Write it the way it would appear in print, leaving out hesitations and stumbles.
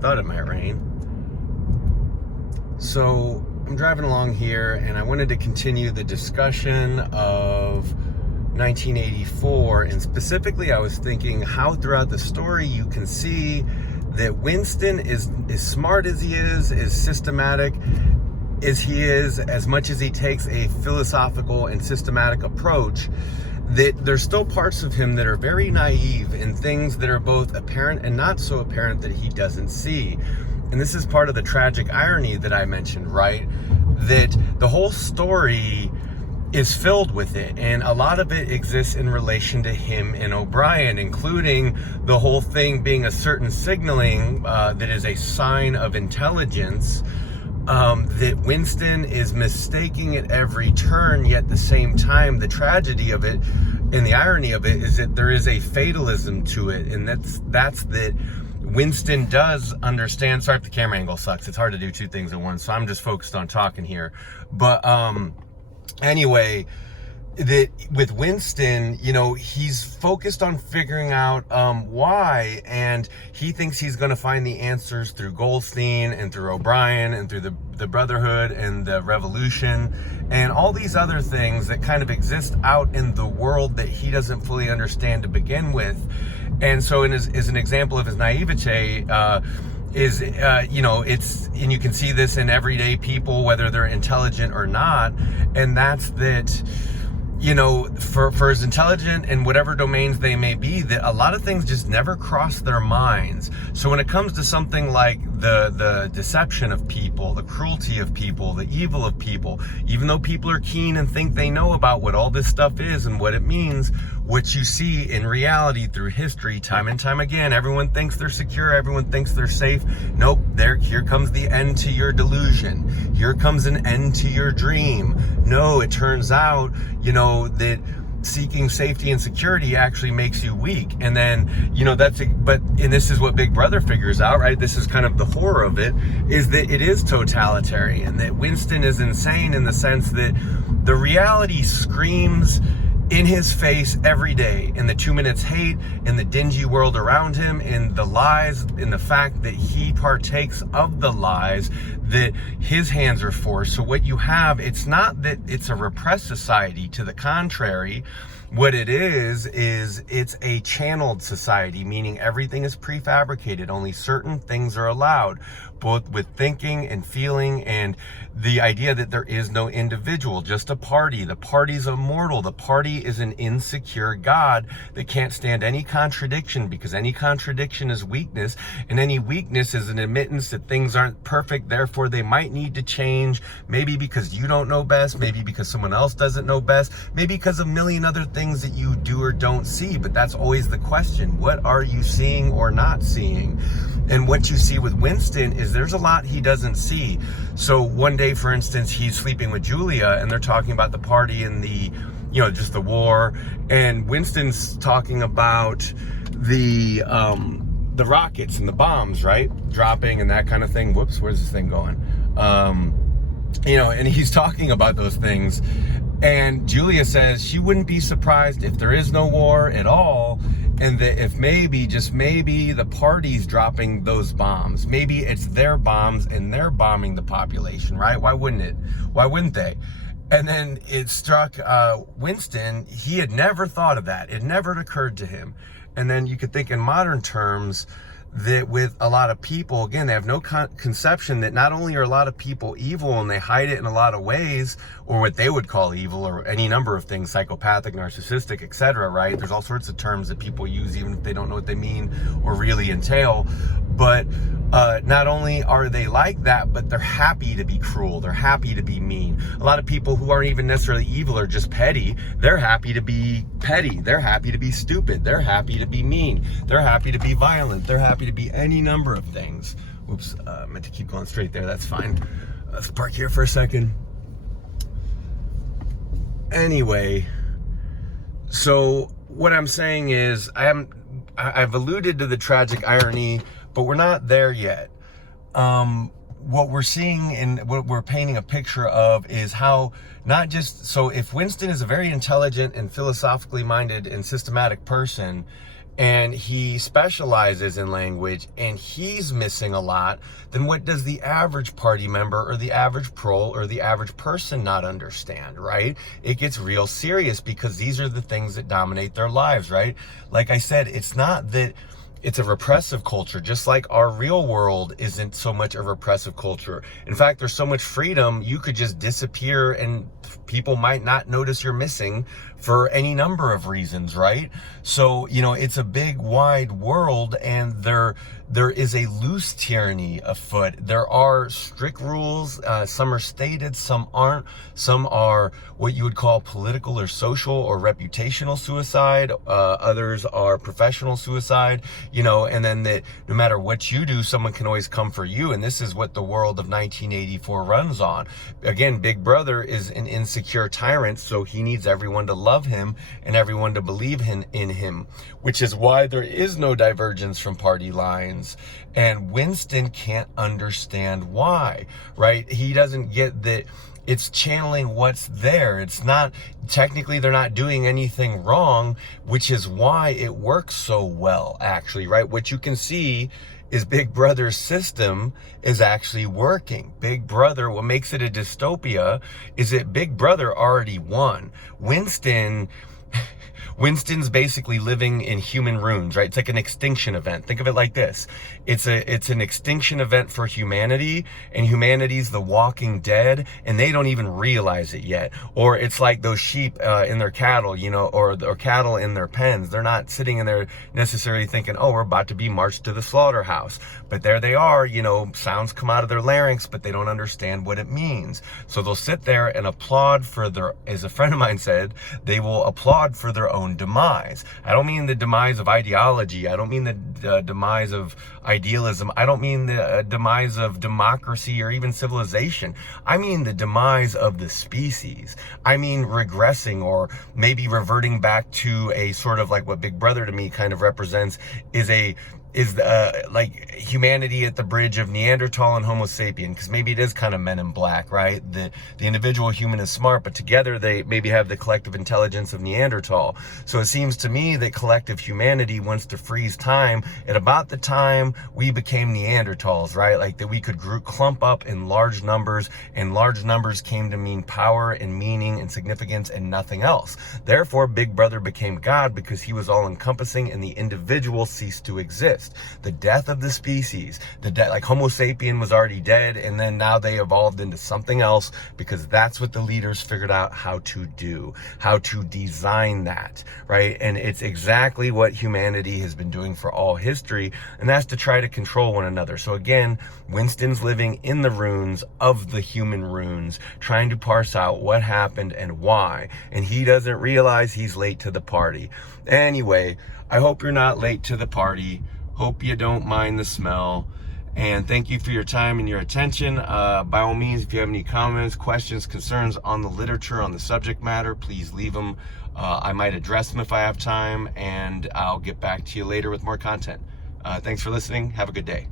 Thought it might rain. So I'm driving along here, and I wanted to continue the discussion of 1984, and specifically I was thinking how throughout the story you can see that Winston is as smart as he is, as systematic as he is, as much as he takes a philosophical and systematic approach, that there's still parts of him that are very naive and things that are both apparent and not so apparent that he doesn't see. And this is part of the tragic irony that I mentioned, right? That the whole story is filled with it, and a lot of it exists in relation to him and O'Brien, including the whole thing being a certain signaling that is a sign of intelligence, that Winston is mistaking at every turn, yet at the same time the tragedy of it and the irony of it is that there is a fatalism to it, and that's that Winston does understand. Sorry if the camera angle sucks, it's hard to do two things at once, so I'm just focused on talking here. But anyway, that with Winston, you know, he's focused on figuring out why, and he thinks he's going to find the answers through Goldstein and through O'Brien and through the Brotherhood and the Revolution and all these other things that kind of exist out in the world that he doesn't fully understand to begin with. And so as an example of his naivete, you know, it's, and you can see this in everyday people, whether they're intelligent or not, and that's that, you know, for as intelligent in whatever domains they may be, that a lot of things just never cross their minds. So when it comes to something like the deception of people, the cruelty of people, the evil of people, even though people are keen and think they know about what all this stuff is and what it means, what you see in reality through history time and time again, everyone thinks they're secure, everyone thinks they're safe. Nope, here comes the end to your delusion. Here comes an end to your dream. No, it turns out, you know, that seeking safety and security actually makes you weak. And then, you know, and this is what Big Brother figures out, right? This is kind of the horror of it, is that it is totalitarian, that Winston is insane in the sense that the reality screams in his face every day, in the 2 minutes hate, in the dingy world around him, in the lies, in the fact that he partakes of the lies, that his hands are forced. So what you have, it's not that it's a repressed society. To the contrary, what it is it's a channeled society, meaning everything is prefabricated. Only certain things are allowed, both with thinking and feeling, and the idea that there is no individual, just a party. The party's immortal. The party is an insecure God that can't stand any contradiction, because any contradiction is weakness, and any weakness is an admittance that things aren't perfect, therefore they might need to change, maybe because you don't know best, maybe because someone else doesn't know best, maybe because of a million other things that you do or don't see. But that's always the question. What are you seeing or not seeing? And what you see with Winston is there's a lot he doesn't see. So one day, for instance, he's sleeping with Julia, and they're talking about the party and the, you know, just the war. And Winston's talking about the rockets and the bombs, right? Dropping and that kind of thing. Whoops, where's this thing going? You know, and he's talking about those things. And Julia says she wouldn't be surprised if there is no war at all, and that if maybe, just maybe, the party's dropping those bombs. Maybe it's their bombs and they're bombing the population, right? Why wouldn't it? Why wouldn't they? And then it struck Winston. He had never thought of that. It never occurred to him. And then you could think in modern terms that with a lot of people, again, they have no conception that not only are a lot of people evil and they hide it in a lot of ways, or what they would call evil, or any number of things, psychopathic, narcissistic, etc., right? There's all sorts of terms that people use even if they don't know what they mean or really entail. But not only are they like that, but they're happy to be cruel. They're happy to be mean. A lot of people who aren't even necessarily evil are just petty. They're happy to be petty. They're happy to be stupid. They're happy to be mean. They're happy to be violent. They're happy to be any number of things. Oops, I meant to keep going straight there. That's fine. Let's park here for a second. Anyway, so what I'm saying is I've alluded to the tragic irony, but we're not there yet. What we're seeing and what we're painting a picture of is how not just, so if Winston is a very intelligent and philosophically minded and systematic person, and he specializes in language, and he's missing a lot, then what does the average party member or the average pro or the average person not understand, right? It gets real serious because these are the things that dominate their lives, right? Like I said, it's not that it's a repressive culture, just like our real world isn't so much a repressive culture. In fact, there's so much freedom, you could just disappear and people might not notice you're missing for any number of reasons, right? So, it's a big, wide world, and there is a loose tyranny afoot. There are strict rules. Some are stated, some aren't. Some are what you would call political or social or reputational suicide. Others are professional suicide, and then that no matter what you do, someone can always come for you. And this is what the world of 1984 runs on. Again, Big Brother is an insecure tyrant, so he needs everyone to love him and everyone to believe in him, which is why there is no divergence from party lines. And Winston can't understand why, right? He doesn't get that it's channeling what's there. It's not, technically they're not doing anything wrong, which is why it works so well, actually, right? What you can see is Big Brother's system is actually working. Big Brother, what makes it a dystopia is that Big Brother already won. Winston's basically living in human ruins, right? It's like an extinction event. Think of it like this. It's an extinction event for humanity, and humanity's the walking dead, and they don't even realize it yet. Or it's like those sheep in their cattle, or cattle in their pens. They're not sitting in there necessarily thinking, oh, we're about to be marched to the slaughterhouse. But there they are, sounds come out of their larynx, but they don't understand what it means. So they'll sit there and applaud for as a friend of mine said, they will applaud for their own demise. I don't mean the demise of ideology. I don't mean the demise of idealism. I don't mean the demise of democracy or even civilization. I mean the demise of the species. I mean regressing, or maybe reverting back to a sort of like what Big Brother to me kind of represents is like humanity at the bridge of Neanderthal and Homo sapien, because maybe it is kind of Men in Black, right? The individual human is smart, but together they maybe have the collective intelligence of Neanderthal. So it seems to me that collective humanity wants to freeze time at about the time we became Neanderthals, right? Like that we could clump up in large numbers, and large numbers came to mean power and meaning and significance and nothing else. Therefore, Big Brother became God because he was all encompassing and the individual ceased to exist. The death of the species, like Homo sapien was already dead, and then now they evolved into something else because that's what the leaders figured out how to do, how to design that, right? And it's exactly what humanity has been doing for all history, and that's to try to control one another. So again, Winston's living in the ruins of the human ruins, trying to parse out what happened and why, and he doesn't realize he's late to the party. Anyway, I hope you're not late to the party. Hope you don't mind the smell. And thank you for your time and your attention. By all means, if you have any comments, questions, concerns on the literature, on the subject matter, please leave them. I might address them if I have time, and I'll get back to you later with more content. Thanks for listening. Have a good day.